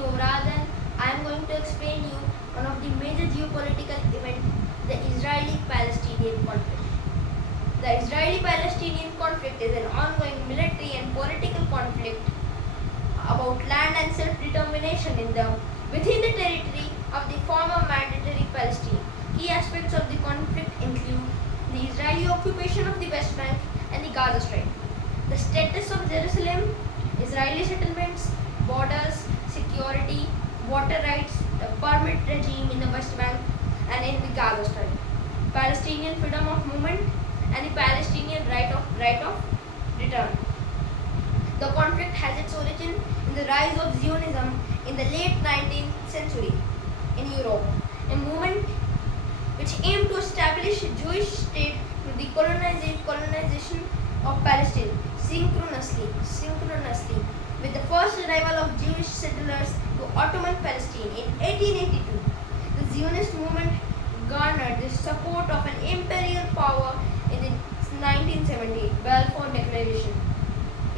Yuvraj and I am going to explain you one of the major geopolitical events, the Israeli-Palestinian conflict. The Israeli-Palestinian conflict is an ongoing military and political conflict about land and self-determination within the territory of the former mandatory Palestine. Key aspects of the conflict include the Israeli occupation of the West Bank and the Gaza Strip, the status of Jerusalem, Israeli settlements, borders, security, water rights, the permit regime in the West Bank and in the Gaza Strip, Palestinian freedom of movement, and the Palestinian right of return. The conflict has its origin in the rise of Zionism in the late 19th century in Europe, a movement which aimed to establish a Jewish state through the colonization of Palestine synchronously with the first arrival of Jewish settlers to Ottoman Palestine in 1882. The Zionist movement garnered the support of an imperial power in the 1970 Balfour Declaration,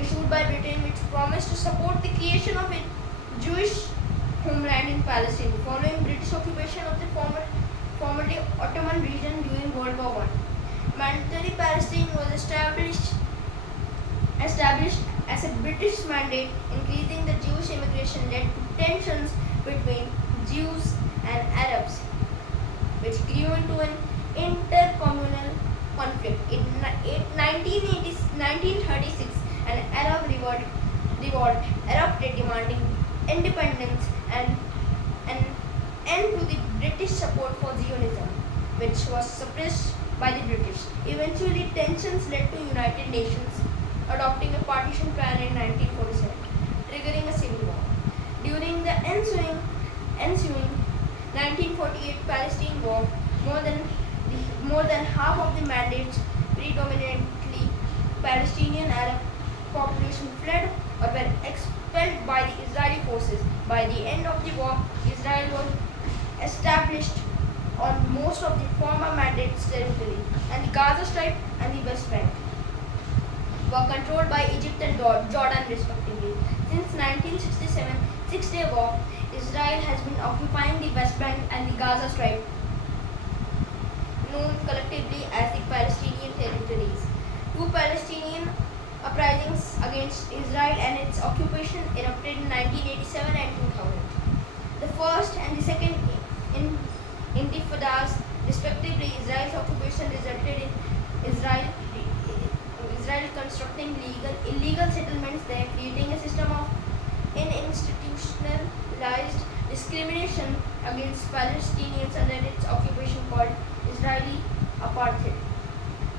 issued by Britain, which promised to support the creation of a Jewish homeland in Palestine following British occupation of the formerly Ottoman region during World War I. Mandatory Palestine was established as a British mandate, increasing the Jewish immigration led to tensions between Jews and Arabs, which grew into an intercommunal conflict. In 1936, an Arab revolt erupted demanding independence and an end to the British support for Zionism, which was suppressed by the British. Eventually, tensions led to United Nations adopting a partition plan in 1947, triggering a civil war. During the ensuing 1948 Palestine War, more than half of the mandates, predominantly Palestinian Arab population, fled or were expelled by the Israeli forces. By the end of the war, Israel was established on most of the former mandate's territory, and the Gaza Strip and the West Bank were controlled by Egypt and Jordan respectively. Since 1967 Six-Day War, Israel has been occupying the West Bank and the Gaza Strip, known collectively as the Palestinian territories. Two Palestinian uprisings against Israel and its occupation erupted in 1987 and 2000. The first and the second intifadas, respectively, Israel's occupation resulted in Israel constructing illegal settlements there, creating a system of institutionalized discrimination against Palestinians under its occupation called Israeli apartheid.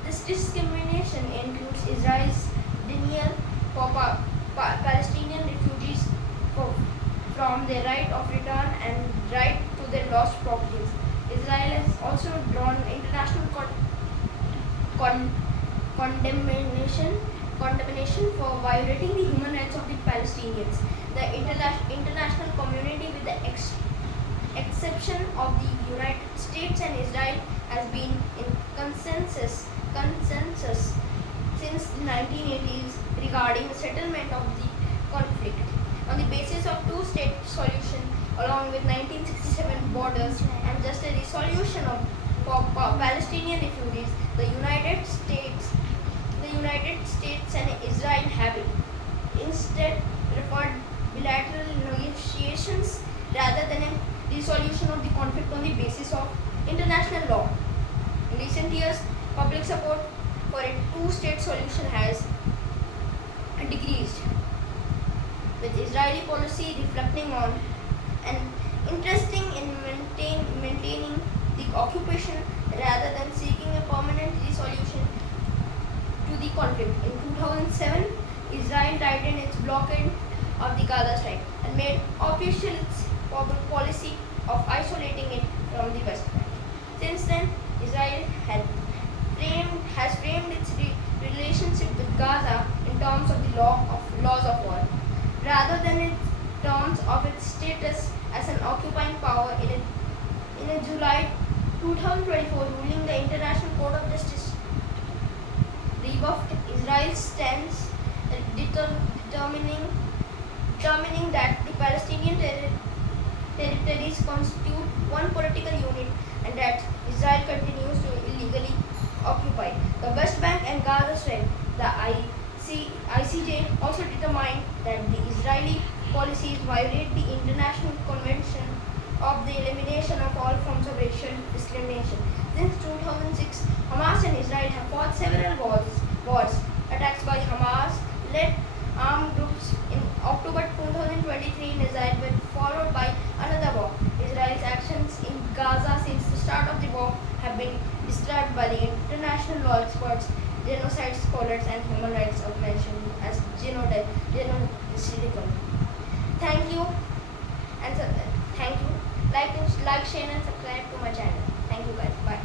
This discrimination includes Israel's denial for Palestinian refugees from their right of return and right to their lost properties. Israel has also drawn international condemnation for violating the human rights of the Palestinians. The international community, with the exception of the United States and Israel, has been in consensus since the 1980s regarding the settlement of the conflict on the basis of two-state solution, along with 1967 borders and just a resolution for Palestinian refugees. The United States and Israel have instead preferred bilateral negotiations rather than a resolution of the conflict on the basis of international law. In recent years, public support for a two-state solution has decreased, with Israeli policy reflecting on an interest in maintaining the occupation rather than seeking a permanent resolution to the conflict. In 2007, Israel tightened its blockade of the Gaza Strip and made official its policy of isolating it from the West Bank. Since then, Israel has framed its relationship with Gaza in terms of the laws of war, rather than in terms of its status as an occupying power. In a July 2024 ruling, the International Court of Justice rebuffed Israel's stance, determining that the Palestinian territories constitute one political unit and that Israel continues to illegally occupy the West Bank and Gaza Strip. The ICJ also determined that the Israeli policies violate the International Convention of the Elimination of All Forms of Racial Discrimination. Since 2006, Hamas and Israel have fought several wars. Attacks by Hamas-led armed groups in October 2023 in Israel were followed by another war. Israel's actions in Gaza since the start of the war have been described by the international law experts, genocide scholars, and human rights organizations as genocidal. Thank you, and thank you. Like, share, and subscribe to my channel. Thank you guys. Bye.